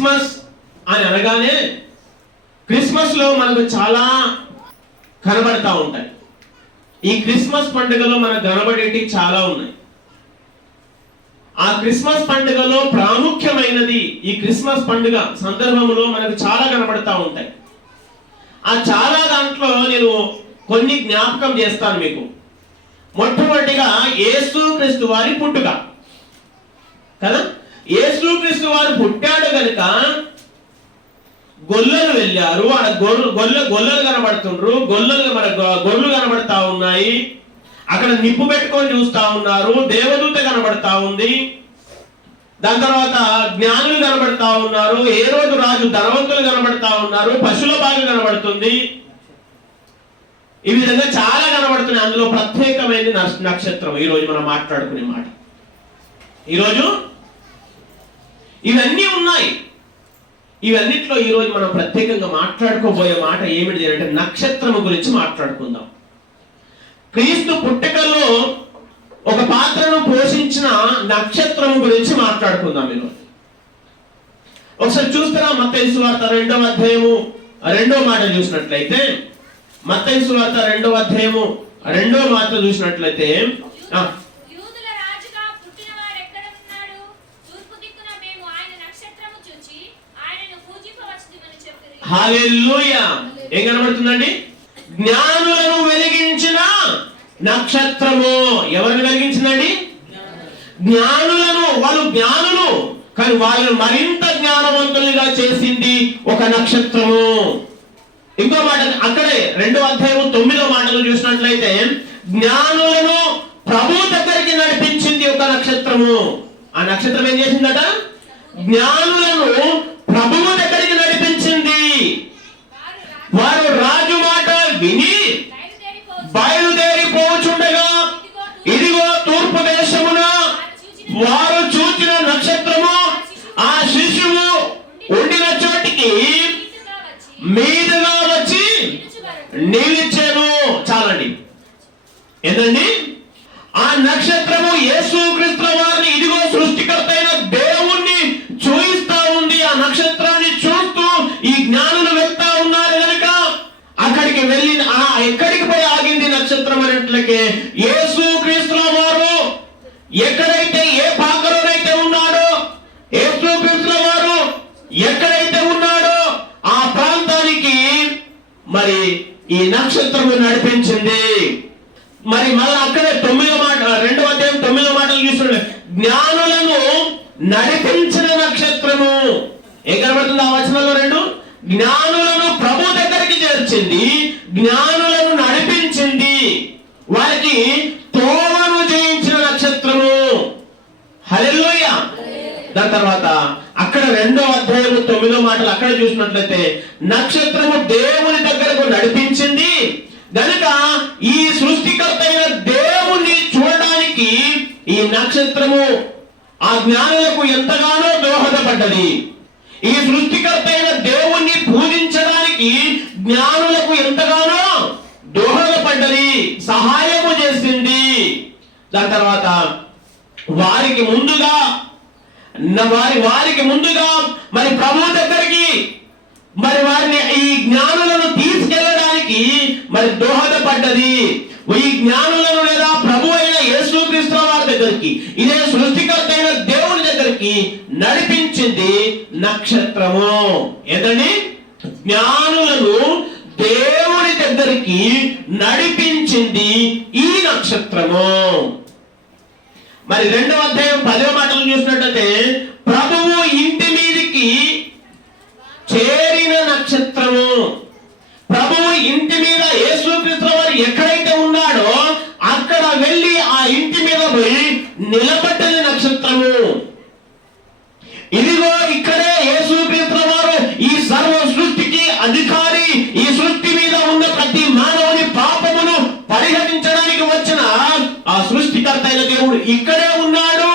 Christmas అని అనగానే Christmas లో మనకు చాలా కనబడతా ఉంటాయి. ఈ క్రిస్మస్ పండుగలో మనకు కనబడేటి చాలా ఉన్నాయి. ఆ క్రిస్మస్ పండుగలో ప్రాముఖ్యమైనది ఈ క్రిస్మస్ పండుగ సందర్భంలో మనకు చాలా కనబడతా ఉంటాయి. ఆ చాలా దాంట్లో నేను కొన్ని జ్ఞాపకం చేస్తాను మీకు. మొట్టమొదటిగా యేసుక్రీస్తు వారి పుట్టుక కదా. యేసుక్రీస్తు వారు పుట్టాడు కనుక గొల్లలు వెళ్ళారు. ఆడ గొల్లలు కనబడుతుండ్రు, గొర్రెలు కనబడతా ఉన్నాయి. అక్కడ నిప్పు పెట్టుకొని చూస్తా ఉన్నారు. దేవదూత కనబడతా ఉంది. దాని తర్వాత జ్ఞానులు కనబడతా ఉన్నారు. ఏ రోజు రాజు ధనవంతులు కనబడతా ఉన్నారు. పశువుల బాగా కనబడుతుంది. ఈ విధంగా చాలా కనబడుతున్నాయి. అందులో ప్రత్యేకమైన నక్షత్రం ఈరోజు మనం మాట్లాడుకునే మాట. ఈరోజు ఇవన్నీ ఉన్నాయి. ఇవన్నిట్లో ఈరోజు మనం ప్రత్యేకంగా మాట్లాడుకోబోయే మాట ఏమిటి అంటే నక్షత్రం గురించి మాట్లాడుకుందాం. క్రీస్తు పుట్టుకలో ఒక పాత్రను పోషించిన నక్షత్రం గురించి మాట్లాడుకుందాం ఈరోజు. ఒకసారి చూస్తారా మత్తయి సువార్త 2వ అధ్యాయము 2వ మాట చూసినట్లయితే, మత్తయి సువార్త 2వ అధ్యాయము 2వ మాట చూసినట్లయితే, హల్లెలూయా. ఏం కనబడుతుందండి? జ్ఞానులను వెలిగించిన నక్షత్రము. ఎవరిని వెలిగించిందండి? జ్ఞానులను. వాళ్ళు జ్ఞానులు కానీ వాళ్ళని మరింత జ్ఞానవంతులుగా చేసింది ఒక నక్షత్రము. ఇంకో మాట అక్కడే 2వ అధ్యాయం 9వ మాటలు చూసినట్లయితే, జ్ఞానులను ప్రభు దగ్గరికి నడిపించింది ఒక నక్షత్రము. ఆ నక్షత్రం ఏం చేసిందట? జ్ఞానులను ప్రభువు దగ్గరికి నడిపించింది. వారు రాజు మాట విని బయలుదేరిపోచుండగా ఇదిగో తూర్పు దేశమున వారు చూచిన నక్షత్రము ఆ శిశువు ఉండిన చోటికి మీదుగా వచ్చి నిలిచెను. చాలండి. ఏంటండి? ఆ నక్షత్రము యేసుక్రీస్తు వారిని, ఇదిగో సృష్టికర్త అయిన దేవుణ్ణి చూయిస్తా ఉంది. ఆ నక్షత్రాన్ని చూస్తూ ఈ జ్ఞానులు వెళ్తా ఉన్నారు కనుక అక్కడికి వెళ్ళి ఎక్కడికి పోయి ఆగింది నక్షత్రం అనేట్లకే యేసుక్రీస్తు వారు ఎక్కడైతే ఏ భాగంలోనైతే ఉన్నాడో, యేసుక్రీస్తు వారు ఎక్కడైతే ఉన్నాడో ఆ ప్రాంతానికి మరి ఈ నక్షత్రము నడిపించింది. మరి మళ్ళీ అక్కడే 9వ మాట 2వ అధ్యాయం 9వ మాటలు చూస్తున్నాడు. జ్ఞానులను నడిపించిన నక్షత్రము. ఏం కనబడుతుంది ఆ వచనంలో? 2 జ్ఞానులను ప్రభు దగ్గరికి చేర్చింది, జ్ఞానులను నడిపించింది, వారికి తోవను జయించిన నక్షత్రము. హల్లెలూయా. దాని తర్వాత అక్కడ 2వ అధ్యాయం 9వ మాటలు అక్కడ చూసినట్లయితే, నక్షత్రము దేవుని దగ్గరకు నడిపించింది గనుక ఈ సృష్టికర్త అయిన దేవుణ్ణి చూడడానికి ఈ నక్షత్రము ఆ జ్ఞానులకు ఎంతగానో దోహదపడ్డది. ఈ సృష్టికర్త అయిన దేవుణ్ణి పూజించడానికి జ్ఞానులకు ఎంతగానో దోహదపడ్డది, సహాయము చేసింది. దాని తర్వాత వారికి ముందుగా మరి ప్రభు దగ్గరికి మరి వారిని ఈ జ్ఞానులను తీసుకెళ్ళడానికి మరి దోహదపడ్డది. ఈ జ్ఞానులను లేదా ప్రభు అయిన యేసుక్రీస్తు వారి దగ్గరికి, ఇదే సృష్టికర్త అయిన దేవుని దగ్గరికి నడిపించింది నక్షత్రము. ఏదండి? జ్ఞానులను దేవుని దగ్గరికి నడిపించింది ఈ నక్షత్రము. మరి 2వ అధ్యాయం 10వ మాటలు చూసినట్లయితే, ప్రభువు ఇంటి మీదికి చేరిన నక్షత్రము. ప్రభువు ఇంటి మీద యేసుక్రీస్తు వారు ఎక్కడైతే ఉన్నాడో అక్కడ వెళ్ళి ఆ ఇంటి మీద పోయి నిలబడ్డది నక్షత్రము. ఇదిగో ఇక్కడే యేసుక్రీస్తు వారు ఈ సర్వ సృష్టికి అధికారి, ఈ సృష్టి మీద ఉన్న ప్రతి మానవుని పాపమును పరిహరించడానికి వచ్చిన ఆ సృష్టికర్త అయిన దేవుడు ఇక్కడే ఉన్నాడు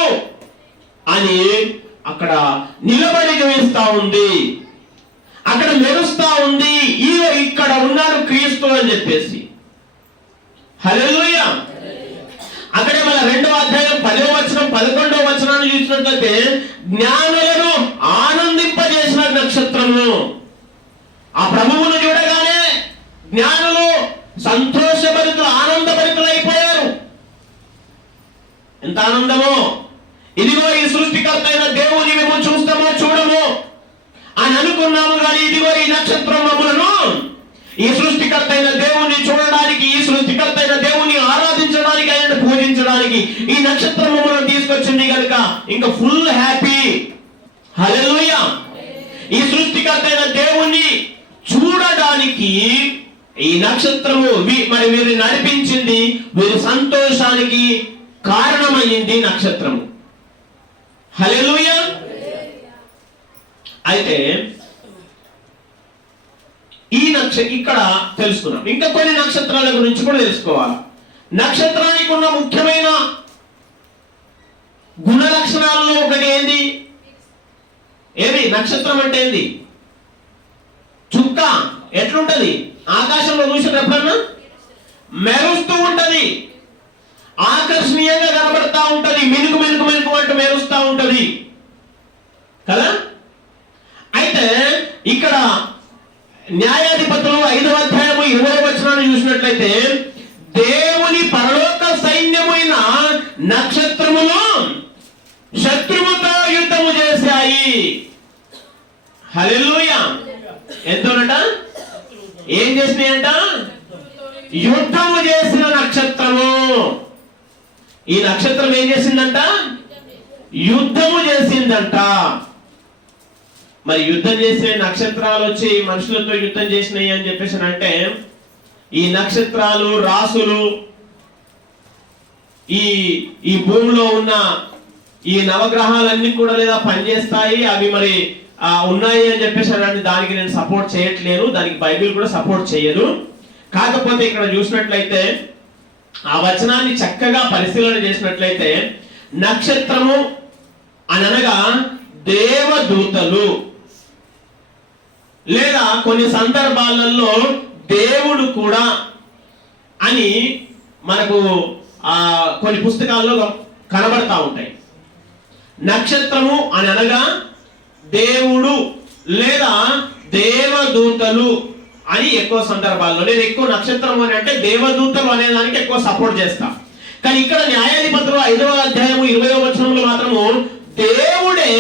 అని అక్కడ నిలబడి చూపిస్తా ఉంది, అక్కడ మెరుస్తా ఉంది. ఇక్కడ ఉన్నాడు క్రీస్తు అని చెప్పేసి. హల్లెలూయా. అక్కడే మన 2వ అధ్యాయం 10వ వచనం 11వ వచనాన్ని చూసినట్లయితే, జ్ఞానులను ఆనందింపజేసిన ఉన్నాము, కానీ ఇదిగో ఈ నక్షత్రం మమ్ములను ఈ సృష్టికర్త అయిన దేవుణ్ణి చూడడానికి, ఈ సృష్టికర్త అయిన దేవుణ్ణి ఆరాధించడానికి, ఆయన పూజించడానికి ఈ నక్షత్రం మమ్మల్ని తీసుకొచ్చింది కనుక ఇంకా ఫుల్ హ్యాపీ. హల్లెలూయా. ఈ సృష్టికర్త అయిన దేవుణ్ణి చూడడానికి ఈ నక్షత్రము మరి వీరిని నడిపించింది, వీరి సంతోషానికి కారణమైంది నక్షత్రము. హల్లెలూయా. అయితే ఈ ఇక్కడ తెలుసుకున్నాం. ఇంకా కొన్ని నక్షత్రాల గురించి కూడా తెలుసుకోవాలి. నక్షత్రానికి ఉన్న ముఖ్యమైన గుణ లక్షణాలలో ఒకటి ఏంది? ఏది నక్షత్రం అంటే ఏంది? చుక్క ఎట్లుంటది? ఆకాశంలో చూసిన ఎప్పుడన్నా మెరుస్తూ ఉంటది, ఆకర్షణీయంగా కనబడతా ఉంటది, మినుకు మినుకు మినుకు అంటూ మెరుస్తూ ఉంటది కదా. అయితే ఇక్కడ న్యాయాధిపతులు 5వ అధ్యాయము 20వ వచనాన్ని చూసినట్లయితే, దేవుని పరలోక సైన్యమైన నక్షత్రములు శత్రువుతో యుద్ధము చేశాయి. హల్లెలూయా. ఎంతోనట? ఏం చేసినాయంట? యుద్ధము చేసిన నక్షత్రము. ఈ నక్షత్రం ఏం చేసిందంట? యుద్ధము చేసిందంట. మరి యుద్ధం చేసే నక్షత్రాలు వచ్చి మనుషులతో యుద్ధం చేసినాయి అని చెప్పేసి అంటే, ఈ నక్షత్రాలు రాసులు ఈ భూమిలో ఉన్న ఈ నవగ్రహాలన్నీ కూడా లేదా పనిచేస్తాయి, అవి మరి ఉన్నాయి అని చెప్పేసి అంటే దానికి నేను సపోర్ట్ చేయట్లేను, దానికి బైబిల్ కూడా సపోర్ట్ చేయదు. కాకపోతే ఇక్కడ చూసినట్లయితే ఆ వచనాన్ని చక్కగా పరిశీలన చేసినట్లయితే, నక్షత్రము అనగా దేవదూతలు, లేదా కొన్ని సందర్భాలలో దేవుడు కూడా అని మనకు కొన్ని పుస్తకాల్లో కనబడతా ఉంటాయి. నక్షత్రము అని అనగా దేవుడు లేదా దేవదూతలు అని ఎక్కువ సందర్భాల్లో, నేను ఎక్కువ నక్షత్రం అని అంటే దేవదూతలు అనే దానికి ఎక్కువ సపోర్ట్ చేస్తా. కానీ ఇక్కడ న్యాయాధిపతులు 5వ అధ్యాయము 20వ వచనంలో మాత్రము దేవుడే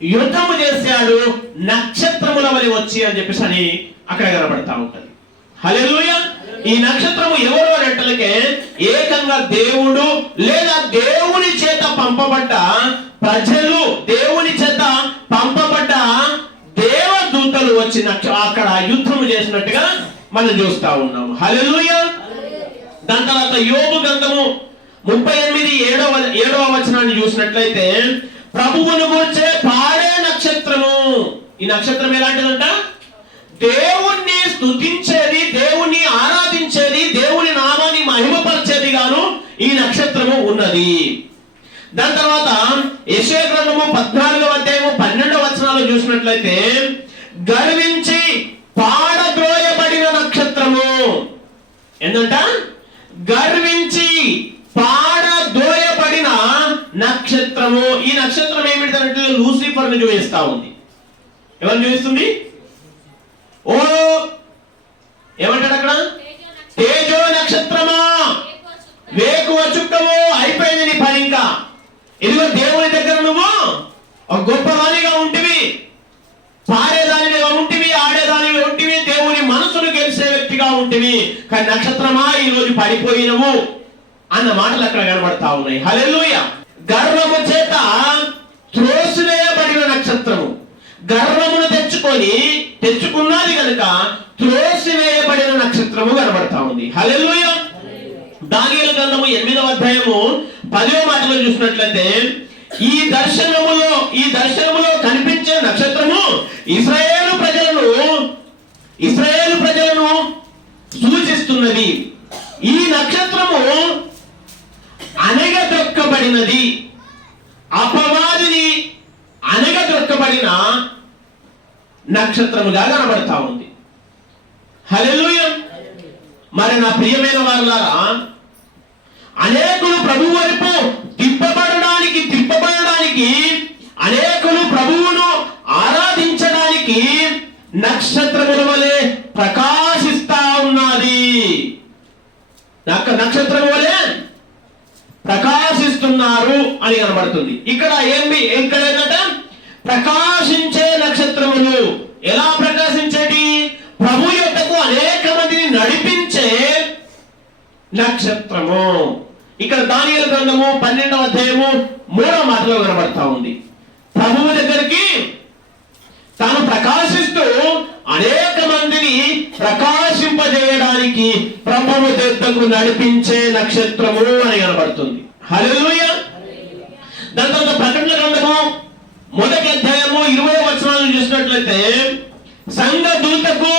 యుద్ధము చేశాడు నక్షత్రముల వలె వచ్చి అని చెప్పేసి అని అక్కడ కనబడతా ఉంటది. హల్లెలూయా. ఈ నక్షత్రము ఎవరు అని అంటలకే ఏకంగా దేవుడు లేదా దేవుని చేత పంపబడ్డ ప్రజలు, దేవుని చేత పంపబడ్డ దేవదూతలు వచ్చి అక్కడ యుద్ధము చేసినట్టుగా మనం చూస్తా ఉన్నాము. హల్లెలూయా. దాని తర్వాత యోబు గ్రంథము 38:7వ వచనాన్ని చూసినట్లయితే, ప్రభువును గురించే పాడే నక్షత్రము. ఈ నక్షత్రం ఎలాంటిదంట? దేవుణ్ణి స్తుతించేది, దేవుణ్ణి ఆరాధించేది, దేవుని నామాన్ని మహిమపరిచేది గాను ఈ నక్షత్రము ఉన్నది. దాని తర్వాత యెషయా గ్రంథము 14వ అధ్యాయము 12వ వచనాలు చూసినట్లయితే, గర్వించి పాడద్రోయబడిన నక్షత్రము. ఏంటంట? గర్వించి పాడద్రోయబడిన నక్షత్రము. ఈ నక్షత్రం ఏమిటంటే లూసిఫర్ ని చూపిస్తా ఉంది. ఎవరు చూపిస్తుంది? ఓ ఏమంటాడు అక్కడ? తేజో నక్షత్రమా, వేకువ చుక్కము, అయిపోయింది నీ పని. ఇంకా ఇదిగో దేవుని దగ్గర నువ్వు ఒక గొప్పవానిగా ఉంటివి, పాడేదానిగా ఉంటివి, ఆడేదానిగా ఉంటివి, దేవుని మనసును గెలిచే వ్యక్తిగా ఉంటివి, కానీ నక్షత్రమా ఈ రోజు పడిపోయినవు అన్న మాటలు అక్కడ కనబడతా ఉన్నాయి. హల్లెలూయా. గర్వము చేత త్రోసివేయబడిన నక్షత్రము. గర్వమును తెచ్చుకున్నది కనుక త్రోసివేయబడిన నక్షత్రము కనబడతా ఉంది. హల్లెలూయా. దానియేలు గ్రంథము 8వ అధ్యాయము 10వ మాటలో చూసినట్లయితే, ఈ దర్శనములో కనిపించే నక్షత్రము ఇశ్రాయేలు ప్రజలను సూచిస్తున్నది. ఈ నక్షత్రము అనగదొక్కబడినది, అపవాదిని అనగదొక్కబడిన నక్షత్రముగా కనబడతా ఉంది. హల్లెలూయా. మరి నా ప్రియమైన వారులారా, అనేకులు ప్రభు వైపు తిప్పబడడానికి అనేకులు ప్రభువును ఆరాధించడానికి నక్షత్రముల వలె ప్రకాశిస్తా ఉన్నది. నక్షత్రం వలె ప్రకాశిస్తున్నారు అని కనబడుతుంది. ఇక్కడ ఏంటంటే ప్రకాశించే నక్షత్రములు, నక్షత్రము. ఇక్కడ దానియేలు గ్రంథము 12వ అధ్యాయము 3వ మాటలో కనబడతా ఉంది. ప్రభువు దగ్గరికి తాను ప్రకాశిస్తూ అనేక మందిని ప్రకాశింపజేయడానికి ప్రభువు దగ్గరకు నడిపించే నక్షత్రము అని కనబడుతుంది. హల్లెలూయా. దాని తర్వాత ప్రకటన గ్రంథము 1వ అధ్యాయము 20వ వచనాలను చూసినట్లయితే సంఘ దూతకు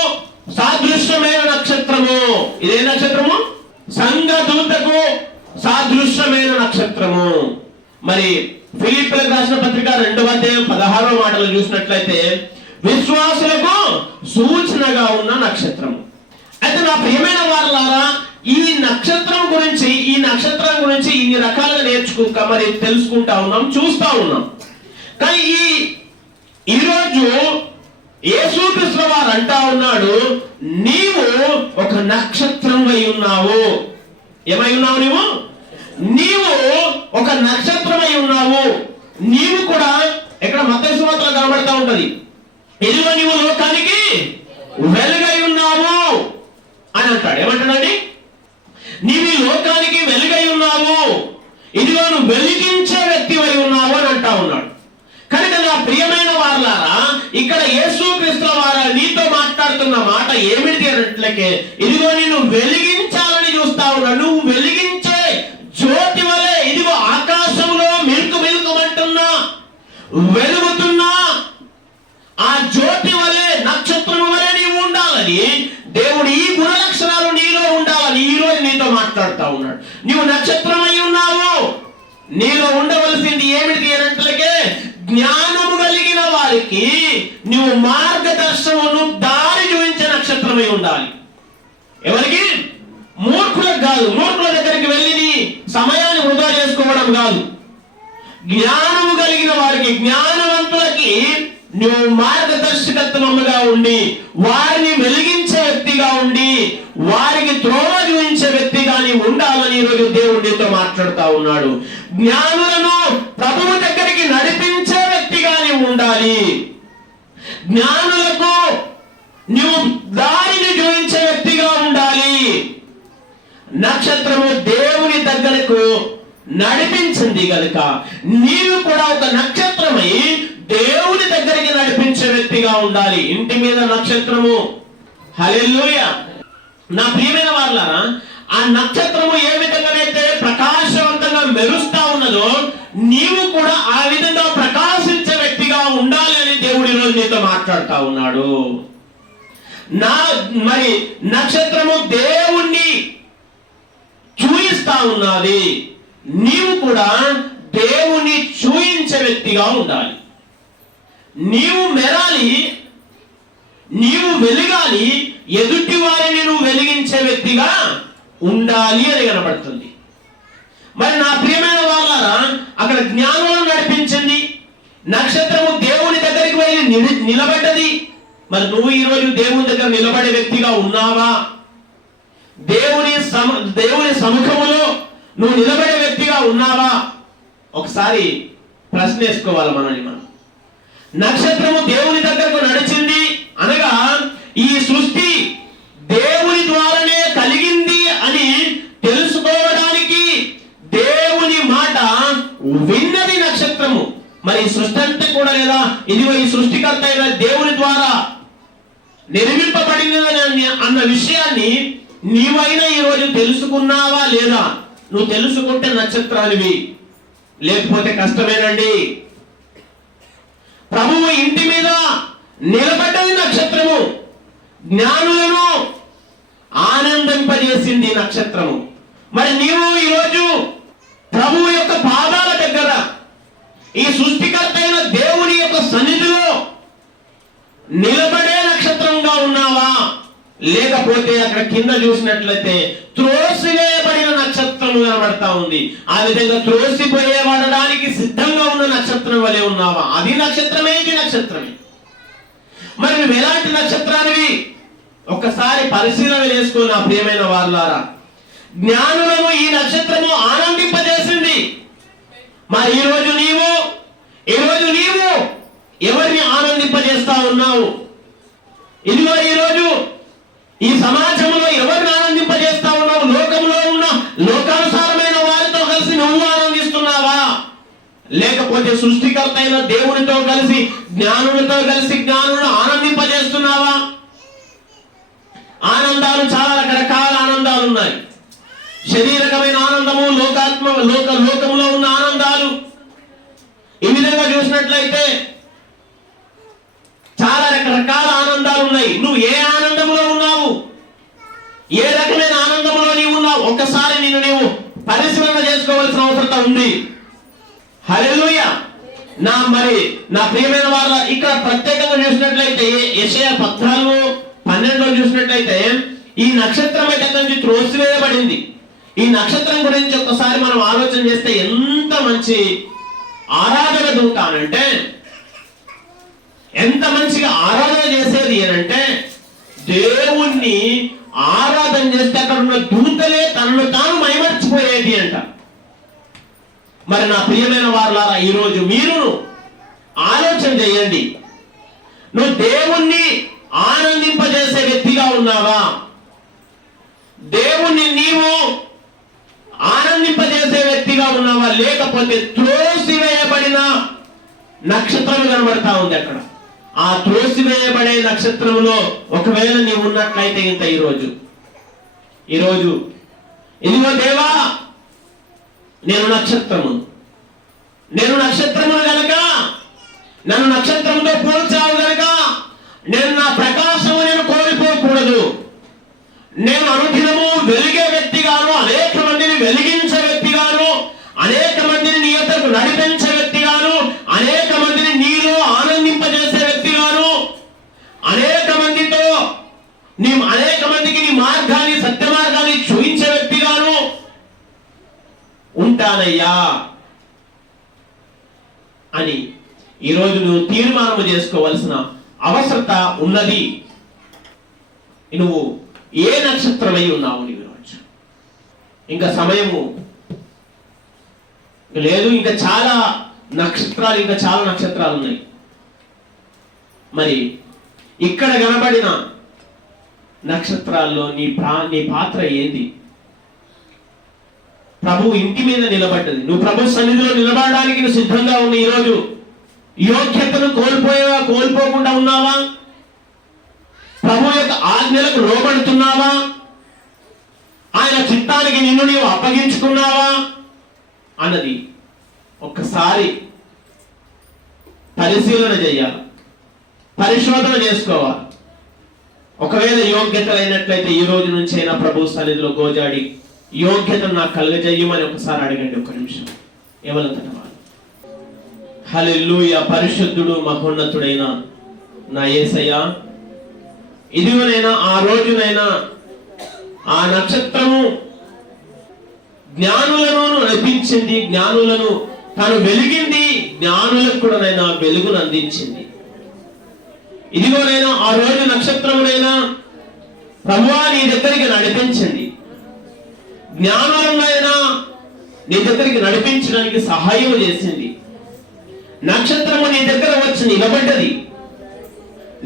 సాదృశ్యమైన నక్షత్రము. ఇదే నక్షత్రము సంఘ దూతకు సాదృశ్యమైన నక్షత్రము. మరి ఫిలిప్పీయులకు రాసిన పత్రిక 2వ అధ్యాయం 16వ మాటలు చూసినట్లయితే విశ్వాసులకు సూచనగా ఉన్న నక్షత్రము. అయితే నా ప్రియమైన వారలారా, ఈ నక్షత్రం గురించి ఇన్ని రకాలుగా మరి తెలుసుకుంటా ఉన్నాం, చూస్తా ఉన్నాం. కానీ ఈరోజు యేసుక్రీస్తు వారు అంటా ఉన్నాడు, నీవు ఒక నక్షత్రం అయి ఉన్నావు. ఏమై ఉన్నావు? నీవు ఒక నక్షత్రమై ఉన్నావు. నీవు కూడా ఇక్కడ మత్తయి సువార్తలో కనబడతా ఉంటది, ఇదిగో నీవు లోకానికి వెలుగై ఉన్నావు అని అంటాడు. ఏమంటాడండి? నీవు లోకానికి వెలుగై ఉన్నావు, ఇదిగో నువ్వు వెలిగించే వ్యక్తివై ఉన్నావు అని అంటా ఉన్నాడు. కనుక నా ప్రియమైన వారలారా, ఇక్కడ యేసుక్రీస్తు వారు నీతో మాట్లాడుతున్న మాట ఏమిటి అన్నట్లకే, ఇదిగో నిన్ను వెలిగించాలని చూస్తా ఉన్నాడు. నువ్వు వెలిగించే జ్యోతి వలె, ఇదిగో ఆకాశంలో మిల్కుమంటున్నా వెలుగుతున్నా ఆ జ్యోతి వలె, నక్షత్రం వలె నీవు ఉండాలని దేవుడు ఈ గుణ లక్షణాలు నీలో ఉండాలని ఈ రోజు నీతో మాట్లాడుతా ఉన్నాడు. నీవు నక్షత్రమై ఉన్నావు. నీలో ఉండవలసింది ఏమిటి అన్నట్లకే, జ్ఞానము కలిగిన వారికి నువ్వు మార్గదర్శనమును దారి చూపించే నక్షత్రమై ఉండాలి. ఎవరికి? మూర్ఖులకు కాదు. మూర్ఖుల దగ్గరికి వెళ్ళి నీ సమయాన్ని వృధా చేసుకోవడం కాదు. జ్ఞానము కలిగిన వారికి, జ్ఞానవంతులకి నువ్వు మార్గదర్శకత్వముగా ఉండి, వారిని వెలిగించే వ్యక్తిగా ఉండి, వారికి త్రోవ చూపించే వ్యక్తిగా నీవు ఉండాలని ఈరోజు దేవుడు నీతో మాట్లాడుతూ ఉన్నాడు. జ్ఞానులను ప్రభువు దగ్గరికి నడిపించే వ్యక్తిగా నీవు ఉండాలి. జ్ఞానులకు నువ్వు దారిని చూపించే వ్యక్తిగా ఉండాలి. నక్షత్రము దేవుని దగ్గరకు నడిపించింది కనుక నీవు కూడా ఒక నక్షత్రమై దేవుని దగ్గరికి నడిపించే వ్యక్తిగా ఉండాలి. ఇంటి మీద నక్షత్రము. హల్లెలూయా. నా ప్రియమైన వారలారా, ఆ నక్షత్రము ఏ విధంగానైతే ప్రకాశవంతంగా మెరుస్తా ఉన్నదో, నీవు కూడా ఆ విధంగా ప్రకాశించే వ్యక్తిగా ఉండాలి అని దేవుడు ఈరోజు నీతో మాట్లాడుతా ఉన్నాడు. మరి నక్షత్రము దేవుణ్ణి చూయిస్తా ఉన్నది. నీవు కూడా దేవుని చూయించే వ్యక్తిగా ఉండాలి. నీవు మెరాలి, నీవు వెలగాలి, ఎదుటి వారిని నువ్వు వెలిగించే వ్యక్తిగా ఉండాలి అని కనబడుతుంది. మరి నా ప్రియమైన వాళ్ళారా, అక్కడ జ్ఞానం నడిపించింది, నక్షత్రము దేవుని దగ్గరికి వెళ్ళి నిలబడ్డది. మరి నువ్వు ఈరోజు దేవుని దగ్గర నిలబడే వ్యక్తిగా ఉన్నావా? దేవుని సముఖములో నువ్వు నిలబడే వ్యక్తిగా ఉన్నావా? ఒకసారి ప్రశ్న వేసుకోవాలి మనల్ని మనం. నక్షత్రము దేవుని దగ్గరకు నడిచింది అనగా ఈ సృష్టి దేవుని ద్వారానే కలిగింది అని తెలుసుకోవడానికి దేవుని మాట విన్నది నక్షత్రము. మరి సృష్టి అంతా కూడా లేదా, ఇదిగో ఈ సృష్టికర్త అయిన దేవుని ద్వారా నిర్మింపబడినది అన్న విషయాన్ని నీవైనా ఈరోజు తెలుసుకున్నావా లేదా? నువ్వు తెలుసుకుంటే నక్షత్రానివి, లేకపోతే కష్టమేనండి. ప్రభువు ఇంటి మీద నిలబడ్డది నక్షత్రము, జ్ఞానులను ఆనందింపజేసింది నక్షత్రము. మరి నీవు ఈరోజు ప్రభువు యొక్క పాదాల దగ్గర, ఈ సృష్టికర్త అయిన దేవుని యొక్క సన్నిధిలో నిలబడే నక్షత్రంగా ఉన్నావా? లేకపోతే అక్కడ కింద చూసినట్లయితే త్రోసివేయబడిన నక్షత్రం కనబడతా ఉంది. ఆ విధంగా త్రోసిపోయేబడడానికి సిద్ధంగా ఉన్న నక్షత్రం వలె ఉన్నావా? అది నక్షత్రమే, ఇది నక్షత్రమే. మరి నువ్వు ఎలాంటి నక్షత్రానివి? ఒక్కసారి పరిశీలన చేసుకో నా ప్రియమైన వారులారా. జ్ఞానులను ఈ నక్షత్రము ఆనందింపజేసింది. మరి ఈరోజు నీవు ఎవరిని ఆనందింపజేస్తా ఉన్నావు? ఇదిగో ఈరోజు ఈ సమాజంలో ఎవరిని ఆనందింపజేస్తా ఉన్నావు? లోకంలో ఉన్న సృష్టికర్త అయిన దేవునితో కలిసి, జ్ఞానులతో కలిసి జ్ఞానులను ఆనందింపజేస్తున్నావా? ఆనందాలు చాలా రకరకాల ఆనందాలు ఉన్నాయి. శరీరకమైన ఆనందము, లోకంలో ఉన్న ఆనందాలు. ఈ విధంగా చూసినట్లయితే చాలా రకరకాల ఆనందాలు ఉన్నాయి. నువ్వు ఏ ఆనందంలో ఉన్నావు? ఏ రకమైన ఆనందంలో నీవు ఉన్నావు? ఒక్కసారి నీవు పరిశీలన చేసుకోవాల్సిన అవసరం ఉంది. హల్లెలూయా. నా ప్రియమైన వాళ్ళ, ఇక్కడ ప్రత్యేకంగా చూసినట్లయితే యెషయా 14:12 చూసినట్లయితే ఈ నక్షత్రం అయితే అక్కడి నుంచి త్రోసివేయబడింది. ఈ నక్షత్రం గురించి ఒక్కసారి మనం ఆలోచన చేస్తే ఎంత మంచి ఆరాధన దూతానంటే, ఎంత మంచిగా ఆరాధన చేసేది అనంటే, దేవుణ్ణి ఆరాధన చేస్తే అక్కడ ఉన్న దూతలే తనను తాను మైమర్చిపోయేది అంట. మరి నా ప్రియమైన వారులారా, ఈరోజు మీరు ఆలోచన చేయండి. నువ్వు దేవుణ్ణి ఆనందింపజేసే వ్యక్తిగా ఉన్నావా? దేవుణ్ణి నీవు ఆనందింపజేసే వ్యక్తిగా ఉన్నావా? లేకపోతే త్రోసివేయబడిన నక్షత్రం కనబడతా ఉంది అక్కడ. ఆ త్రోసివేయబడే నక్షత్రంలో ఒకవేళ నీవు ఉన్నట్లయితే ఇంత ఈరోజు ఇదిగో దేవా, నేను నక్షత్రమును గనక నన్ను నక్షత్రంతో పోల్చావు గనక నేను నా ప్రకాశము నేను కోల్పోకూడదు. నేను అనుదినము వెలిగే వ్యక్తిగాను, అనేక మందిని వెలిగించే వ్యక్తిగాను, అనేక మందిని నీ యొద్దకు నడిపించే వ్యక్తిగాను, అనేక మందిని నీలో ఆనందింపజేసే వ్యక్తిగాను, అనేక మందికి నీ మార్గాన్ని, సత్య మార్గాన్ని చూపించే వ్యక్తిగాను ఉంటానయ్యా అని ఈరోజు నువ్వు తీర్మానం చేసుకోవాల్సిన అవసరత ఉన్నది. నువ్వు ఏ నక్షత్రమై ఉన్నావు? నీవు ఇంకా సమయము లేదు, ఇంకా చాలా నక్షత్రాలు ఉన్నాయి. మరి ఇక్కడ కనబడిన నక్షత్రాల్లో నీ పాత్ర ఏంది? ప్రభు ఇంటి మీద నిలబడ్డది. నువ్వు ప్రభు సన్నిధిలో నిలబడడానికి నువ్వు సిద్ధంగా ఉన్న ఈరోజు యోగ్యతను కోల్పోకుండా ఉన్నావా? ప్రభు యొక్క ఆజ్ఞలకు లోబడుతున్నావా? ఆయన చిత్తానికి నిన్ను నీవు అప్పగించుకున్నావా అన్నది ఒక్కసారి పరిశీలన చేయాలి, పరిశోధన చేసుకోవాలి. ఒకవేళ యోగ్యతలైనట్లయితే ఈ రోజు నుంచి అయినా ప్రభు సన్నిధిలో గోజాడి యోగ్యతను నాకు కలుగజేయమని ఒకసారి అడగండి. ఒక నిమిషం ఎవరంతట వాళ్ళు. హల్లెలూయా. పరిశుద్ధుడు మహోన్నతుడైన నా యేసయ్యా, ఇదిగోనైనా ఆ రోజునైనా ఆ నక్షత్రము జ్ఞానులను నడిపించింది, జ్ఞానులను తాను వెలిగింది, జ్ఞానులకు కూడా నైనా వెలుగును అందించింది. ఇదిగోనైనా ఆ రోజు నక్షత్రమునైనా ప్రభువా నీ దగ్గరికి నడిపించింది, జ్ఞానులనైనా నీ దగ్గరికి నడిపించడానికి సహాయం చేసింది. నక్షత్రము నీ దగ్గర వచ్చి నిలబడ్డది,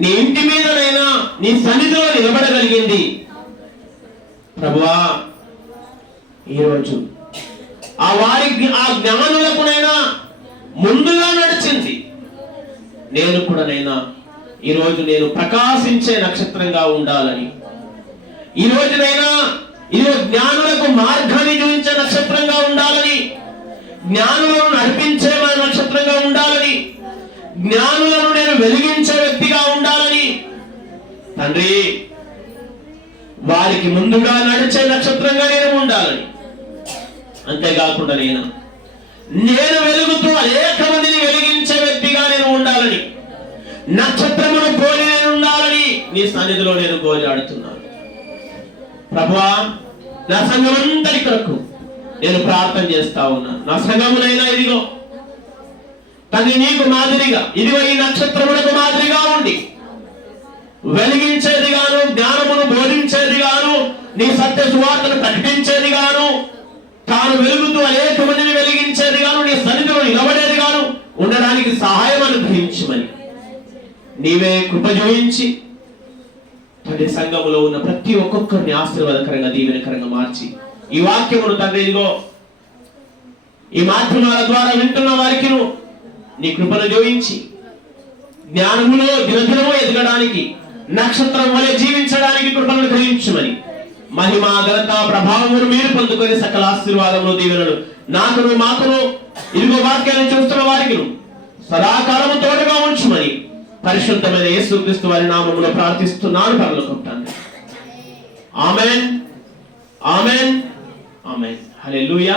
నీ ఇంటి మీదనైనా నీ సన్నిధిలో నిలబడగలిగింది. ప్రభువా ఈరోజు ఆ జ్ఞానులకునైనా ముందుగా నడిచింది. నేను కూడానైనా ఈరోజు నేను ప్రకాశించే నక్షత్రంగా ఉండాలని, ఈ రోజునైనా ఇదిగో జ్ఞానులకు మార్గాన్ని చూపించే నక్షత్రంగా ఉండాలని, జ్ఞానులను నడిపించే నక్షత్రంగా ఉండాలని, జ్ఞానులను నేను వెలిగించే వ్యక్తిగా ఉండాలని తండ్రి, వారికి ముందుగా నడిచే నక్షత్రంగా నేను ఉండాలని, అంతేకాకుండా నేను వెలుగుతూ అనేక మందిని వెలిగించే వ్యక్తిగా నేను ఉండాలని, నక్షత్రమును పోలి నేను ఉండాలని నీ సన్నిధిలో నేను గోజాడుతున్నాను. ప్రభువా నా సంఘమంతటి కొరకు నేను ప్రార్థన చేస్తా ఉన్నాను. నా సంఘమునైనా ఇదిగో తండ్రి నీకు మాదిరిగా, ఇదిగో ఈ నక్షత్రములకు మాదిరిగా ఉండి వెలిగించేది గాను, జ్ఞానమును బోధించేది గాను, నీ సత్య సువార్తను ప్రకటించేది గాను, తాను వెలుగుతూ అనేక మందిని వెలిగించేది గాను, నీ సన్నిధిలో నిలబడేది గాను ఉండడానికి సహాయం అనుగ్రహించమని నీవే కృప చూపించి తండ్రి సంఘములో ఉన్న ప్రతి ఒక్కొక్కరిని ఆశీర్వాదకరంగా, దీవెనకరంగా మార్చి ఈ వాక్యమును తండ్రి ఇదిగో ఈ మాధ్యమాల ద్వారా వింటున్న వారికి నీ కృపను జోయించి జ్ఞానములో దినదినము ఎదగడానికి, నక్షత్రం వలె జీవించడానికి కృపను గ్రహించమని, మహిమ ఘనత ప్రభావమును మీరు పొందుకొని సకల ఆశీర్వాదములు దీవెనలు నాకును మాకును ఇరుగు వాక్యాన్ని చూస్తున్న వారికి సదాకాలము తోడుగా ఉంచుమని పరిశుద్ధమైన యేసుక్రీస్తు వారి నామములో ప్రార్థిస్తున్నాను పరలోకపు తండ్రి. ఆమేన్, ఆమేన్, ఆమేన్. హల్లెలూయా.